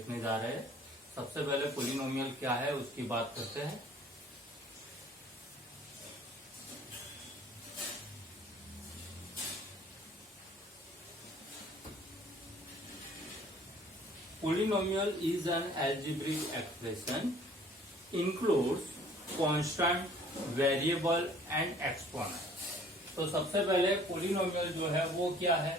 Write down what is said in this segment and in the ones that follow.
देखने जा रहे हैं। सबसे पहले पॉलिनोमियल क्या है उसकी बात करते हैं। Polynomial is an algebraic expression, includes constant, variable and exponent। तो सबसे पहले पॉलिनोमियल जो है वो क्या है?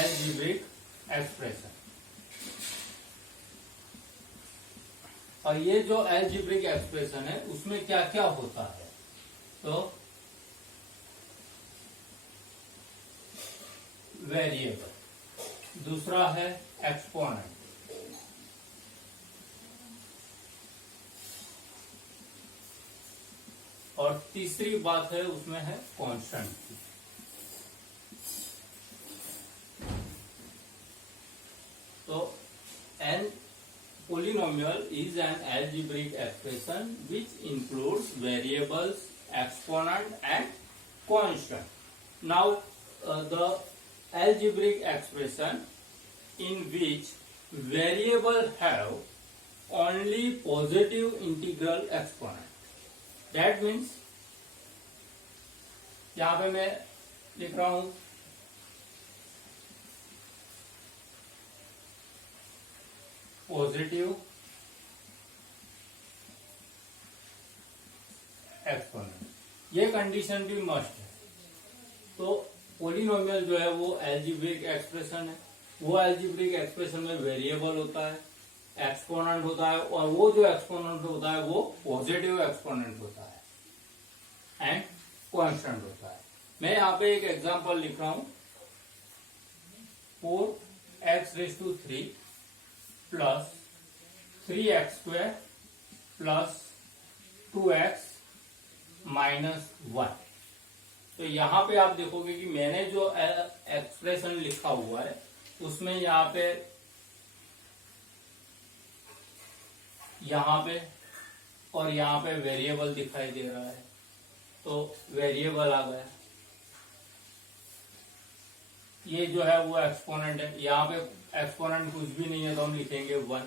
algebraic expression. और ये जो algebraic एक्सप्रेशन है उसमें क्या क्या होता है? तो वेरिएबल, दूसरा है एक्सपोनेंट, और तीसरी बात है उसमें है कांस्टेंट की। तो N polynomial is an algebraic expression which includes variables, exponent and constant. Now the algebraic expression in which variable have only positive integral exponent. That means यहाँ पे मैं लिख रहा हूं पॉजिटिव एक्सपोनेंट, ये कंडीशन भी मस्ट है। तो पॉलिनोमियल जो है वो अलजेब्रिक एक्सप्रेशन है। वो अलजेब्रिक एक्सप्रेशन में वेरिएबल होता है, एक्सपोनेंट होता है, और वो जो एक्सपोनेंट होता है वो पॉजिटिव एक्सपोनेंट होता है एंड कांस्टेंट होता है। मैं यहाँ पे एक एग्जांपल लिख रहा हूं, 4x⁻³ plus 3x² plus 2x minus 1। तो यहां पे आप देखोगे कि मैंने जो एक्सप्रेशन लिखा हुआ है उसमें यहाँ पे और यहाँ पे वेरिएबल दिखाई दे रहा है। तो वेरिएबल आ गया, ये जो है वो एक्सपोनेंट है। यहाँ पे एक्सपोनेंट कुछ भी नहीं है तो हम लिखेंगे 1,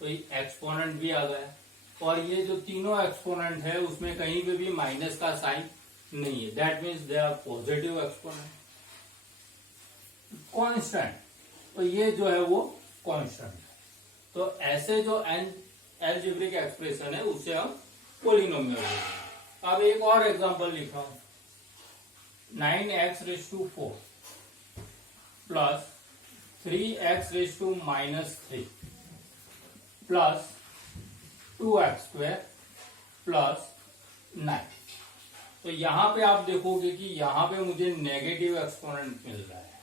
तो एक्सपोनेंट भी आ गया। और ये जो तीनों एक्सपोनेंट है उसमें कहीं पे भी माइनस का साइन नहीं है, that means they are positive exponent. Constant, तो ये जो है वो कांस्टेंट है। तो ऐसे जो अलजेब्रिक एक्सप्रेशन है उसे हम पॉलिनोमियल बोलते हैं। अब एक और एग्जांपल लिखा हूं, 9x⁻⁴ plus 3x⁻³ plus 2x² plus 9। तो यहां पे आप देखोगे कि यहां पे मुझे नेगेटिव एक्सपोनेंट मिल रहा है,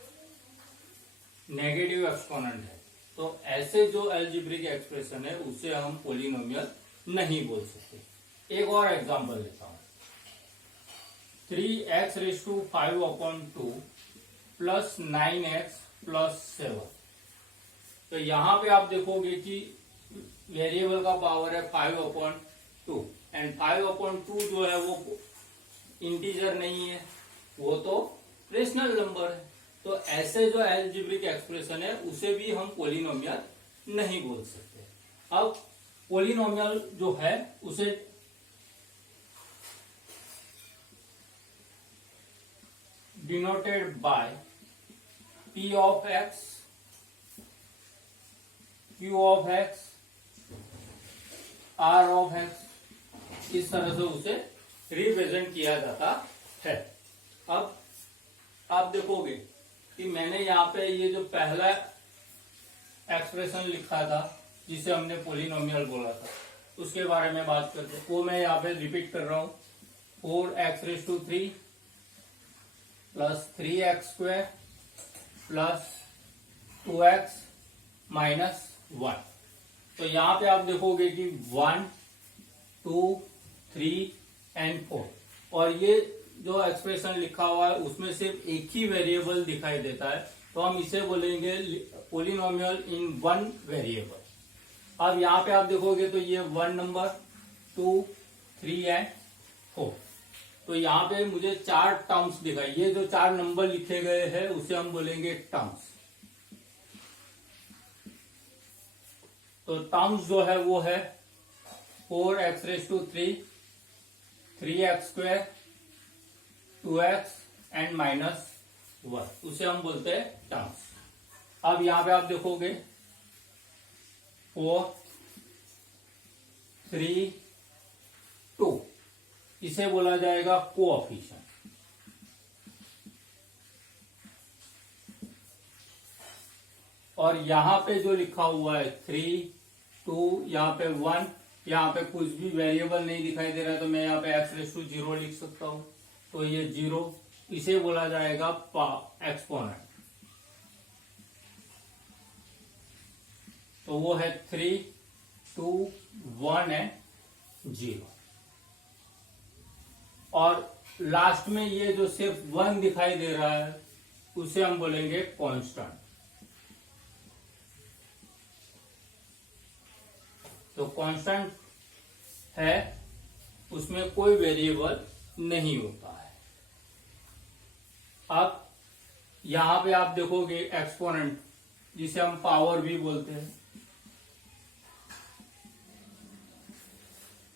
नेगेटिव एक्सपोनेंट है। तो ऐसे जो अलजेब्रिक एक्सप्रेशन है उसे हम पॉलिनोमियल नहीं बोल सकते। एक और एग्जांपल लेता हूं, 3x⁵² प्लस 9x प्लस 7। तो यहां पे आप देखोगे कि वेरिएबल का पावर है 5/2 एंड 5/2 जो है वो इंटीजर नहीं है, वो तो रेशनल नंबर है। तो ऐसे जो अलजेब्रिक एक्सप्रेशन है उसे भी हम पॉलिनोमियल नहीं बोल सकते। अब पॉलिनोमियल जो है उसे denoted by P of x, Q of x, R of x, इस तरह से उसे रिप्रेजेंट किया जाता है। अब आप देखोगे कि मैंने यहाँ पे ये जो पहला एक्सप्रेशन लिखा था जिसे हमने पॉलिनोमियल बोला था उसके बारे में बात करते हैं। वो मैं यहाँ पे रिपीट कर रहा हूं, 4x⁻³ plus 3x² plus 2x minus 1। तो यहां पे आप देखोगे कि 1, 2, 3 एंड 4, और ये जो एक्सप्रेशन लिखा हुआ है उसमें सिर्फ एक ही वेरिएबल दिखाई देता है, तो हम इसे बोलेंगे पॉलिनोमियल इन वन वेरिएबल। अब यहाँ पे आप देखोगे तो ये 1 नंबर, 2, 3 एंड 4। तो यहाँ पे मुझे 4 टर्म्स दिखाई, ये जो 4 नंबर लिखे गए हैं उसे हम बोलेंगे टर्म्स। तो टर्म्स जो है वो है 4x3, 3x², 2x एंड -1, उसे हम बोलते हैं टर्म्स। अब यहां पे आप देखोगे 4, 3, 2, इसे बोला जाएगा कोएफिशिएंट। और यहां पे जो लिखा हुआ है 3, 2, यहाँ पे 1, यहाँ पे कुछ भी वेरिएबल नहीं दिखाई दे रहा है, तो मैं यहाँ पे x⁻0 लिख सकता हूं। तो ये 0, इसे बोला जाएगा एक्सपोनेंट। तो वो है 3, 2, 1 एंड 0। और लास्ट में ये जो सिर्फ 1 दिखाई दे रहा है उसे हम बोलेंगे कांस्टेंट। तो कांस्टेंट है, उसमें कोई वेरिएबल नहीं होता है। अब यहां पे आप देखोगे एक्सपोनेंट, जिसे हम पावर भी बोलते हैं।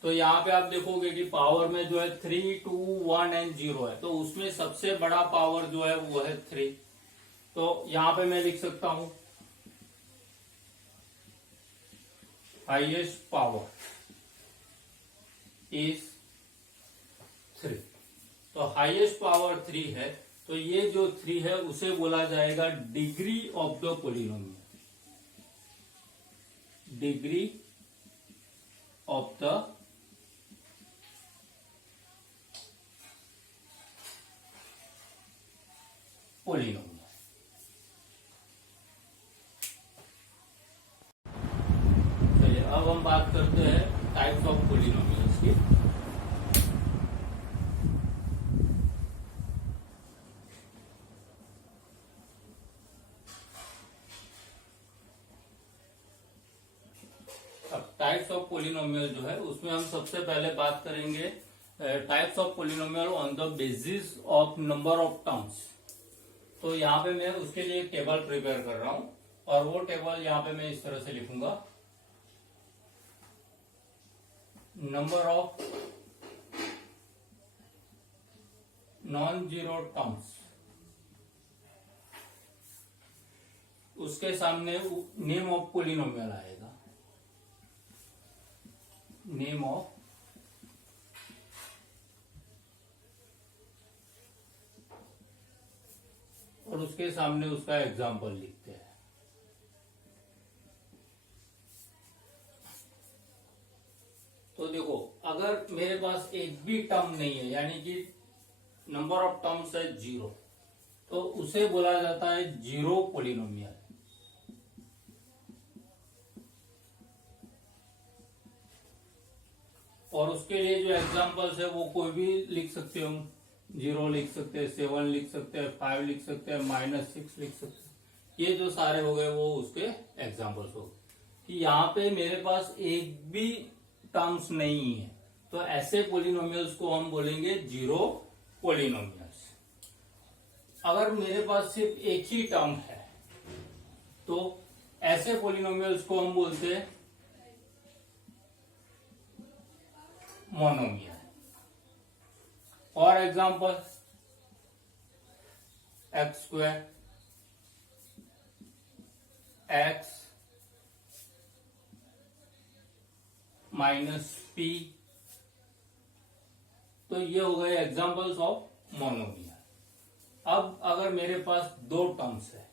तो यहां पे आप देखोगे कि पावर में जो है 3, 2, 1 एंड 0 है, तो उसमें सबसे बड़ा पावर जो है वो है 3। तो यहां पे मैं लिख सकता हूं हाईएस्ट पावर इज 3। तो हाईएस्ट पावर 3 है, तो ये जो 3 है उसे बोला जाएगा degree of the polynomial, degree of the polynomial. चलिए अब हम बात करते हैं टाइप्स ऑफ पोलिनोमियल्स की। अब टाइप्स ऑफ पोलिनोमियल जो है उसमें हम सबसे पहले बात करेंगे types of polynomial on the basis of number of terms. तो यहाँ पे मैं उसके लिए एक टेबल प्रिपेयर कर रहा हूं, और वो टेबल यहाँ पे मैं इस तरह से लिखूंगा, number of non zero terms, उसके सामने नेम ऑफ पोलिनोमियल आएगा, नेम ऑफ और उसके सामने उसका एग्जाम्पल लिखते हैं। तो देखो, अगर मेरे पास एक भी टर्म नहीं है, यानी कि नंबर ऑफ टर्म्स है 0, तो उसे बोला जाता है जीरो पोलिनोमियल। और उसके लिए जो एग्जांपल्स है वो कोई भी लिख सकते हो, 0 लिख सकते हैं, 7 लिख सकते हैं, 5 लिख सकते हैं, -6 लिख सकते हैं। ये जो सारे हो गए वो उसके एग्जांपल्स हो गए। कि यहाँ पे मेरे पास एक भी टर्म्स नहीं है, तो ऐसे पोलिनोमियल्स को हम बोलेंगे जीरो पोलिनोमियल्स। अगर मेरे पास सिर्फ एक ही टर्म है तो ऐसे पोलिनोमियल्स को हम बोलते हैं monomial. For example x², x -p, तो ये हो गए एग्जाम्पल्स ऑफ मोनोमियल। अब अगर मेरे पास 2 टर्म्स है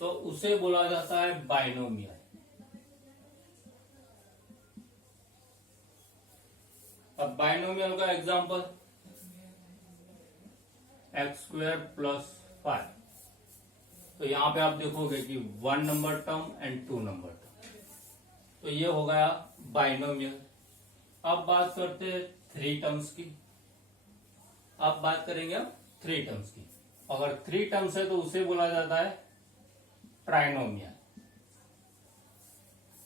तो उसे बोला जाता है बाइनोमियल। अब बाइनोमियल का एग्जाम्पल x² + 5। तो यहां पे आप देखोगे कि 1 number term and 2 number term, तो ये हो गया बाइनोमियल। अब बात करते हैं 3 टर्म्स की। अब बात करेंगे हम 3 टर्म्स की। अगर 3 टर्म्स है तो उसे बोला जाता है ट्राइनोमियल।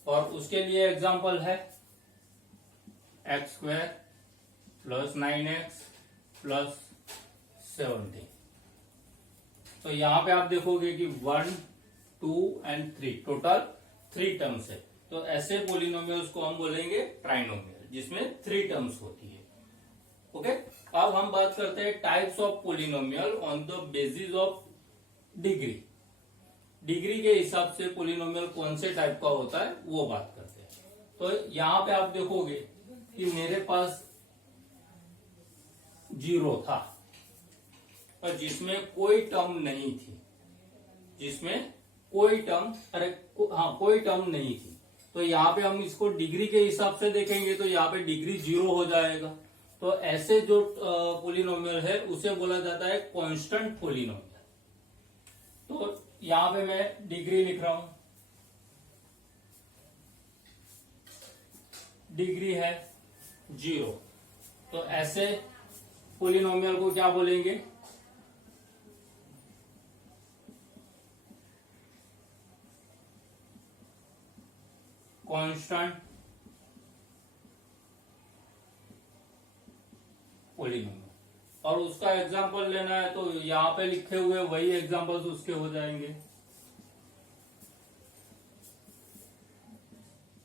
और उसके लिए एग्जाम्पल है x² + 9x प्लस 17। तो यहां पे आप देखोगे कि 1, 2 एंड 3 टोटल 3 टर्म्स है। तो ऐसे पोलिनोमियल्स को हम बोलेंगे ट्राइनोमियल, जिसमें 3 टर्म्स होती है। ओके, अब हम बात करते हैं types of polynomial on the basis of degree. Degree के हिसाब से पोलिनोमियल कौन से टाइप का होता है वो बात करते हैं। तो यहां पे आप देखोगे कि मेरे पास 0 था और जिसमें कोई टर्म नहीं थी, जिसमें कोई टर्म कोई टर्म नहीं थी। तो यहाँ पे हम इसको डिग्री के हिसाब से देखेंगे तो यहाँ पे डिग्री 0 हो जाएगा। तो ऐसे जो पोलिनोमियल है उसे बोला जाता है कांस्टेंट पोलिनोमियल। तो यहाँ पे मैं डिग्री लिख रहा हूं, डिग्री है 0। तो ऐसे पोलिनोमियल को क्या बोलेंगे? Constant polynomial. और उसका एग्जांपल लेना है तो यहां पे लिखे हुए वही एग्जांपल्स उसके हो जाएंगे,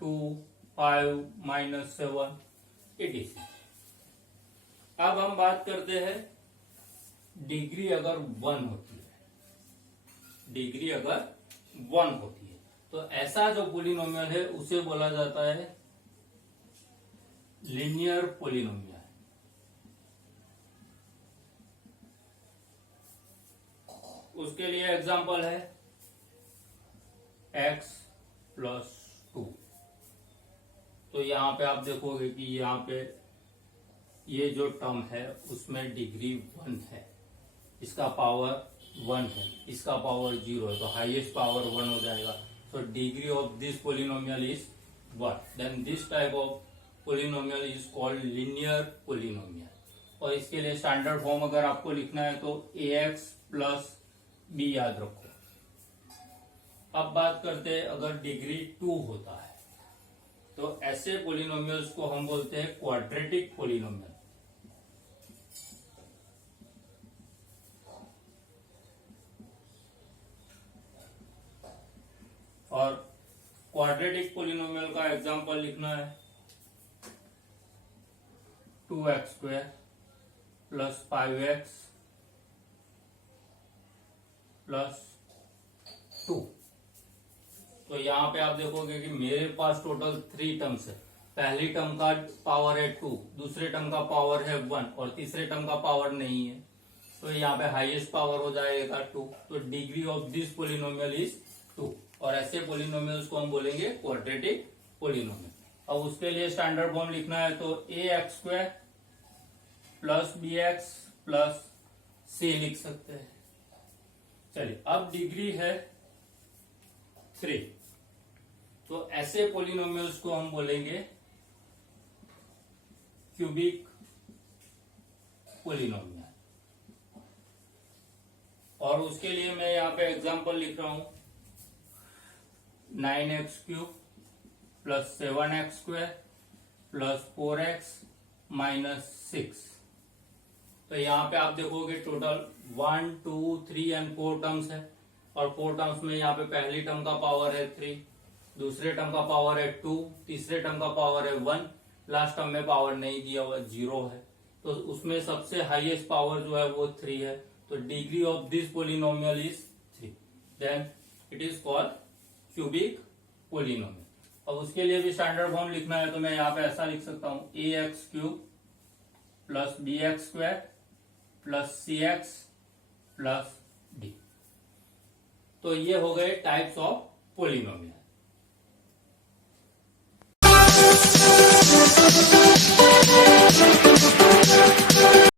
2, 5, -7 etc। अब हम बात करते हैं डिग्री अगर 1 होती है, डिग्री अगर 1 होती है तो ऐसा जो पोलिनोमियल है उसे बोला जाता है लीनियर पोलिनोमियल। उसके लिए एग्जांपल है x + 2। तो यहां पे आप देखोगे कि यहां पे ये जो टर्म है उसमें डिग्री 1 है, इसका पावर 1 है, इसका पावर 0 है, तो हाईएस्ट पावर 1 हो जाएगा। So degree of this polynomial is 1. Then this type of polynomial is called linear polynomial. और इसके लिए स्टैंडर्ड फॉर्म अगर आपको लिखना है तो ax + b याद रखो। अब बात करते हैं अगर डिग्री 2 होता है तो ऐसे पोलिनोमियल्स को हम बोलते हैं क्वाड्रेटिक पोलिनोमियल। और क्वाड्रेटिक पोलिनोमियल का एग्जांपल लिखना है 2x² + 5x + 2। तो यहां पे आप देखोगे कि मेरे पास टोटल 3 टर्म्स है। पहली टर्म का पावर है 2, दूसरे टर्म का पावर है 1 और तीसरे टर्म का पावर नहीं है। तो यहाँ पे हाईएस्ट पावर हो जाएगा 2। तो degree of this polynomial is 2। और ऐसे पोलिनोमियल्स को हम बोलेंगे क्वाड्रेटिक पोलिनोमियल। अब उसके लिए स्टैंडर्ड फॉर्म लिखना है तो ax² + bx + c लिख सकते हैं। चलिए, अब डिग्री है 3। तो ऐसे पोलिनोमियल्स को हम बोलेंगे क्यूबिक पोलिनोमियल। और उसके लिए मैं यहाँ पे एग्जांपल लिख रहा हूं 9x³ + 7x² + 4x - 6। तो यहाँ पे आप देखोगे टोटल 1, 2, 3 एंड 4 टर्म्स है। और 4 टर्म्स में यहाँ पे पहली टर्म का पावर है 3, दूसरे टर्म का पावर है 2, तीसरे टर्म का पावर है 1, लास्ट टर्म में पावर नहीं दिया हुआ 0 है। तो उसमें सबसे हाईएस्ट पावर जो है वो 3 है। तो degree of this polynomial is 3। Then it is called cubic polynomial. अब उसके लिए भी स्टैंडर्ड फॉर्म लिखना है तो मैं यहाँ पे ऐसा लिख सकता हूं ax³ + bx² + cx + d। तो ये हो गए टाइप्स ऑफ पोलिनोमियल।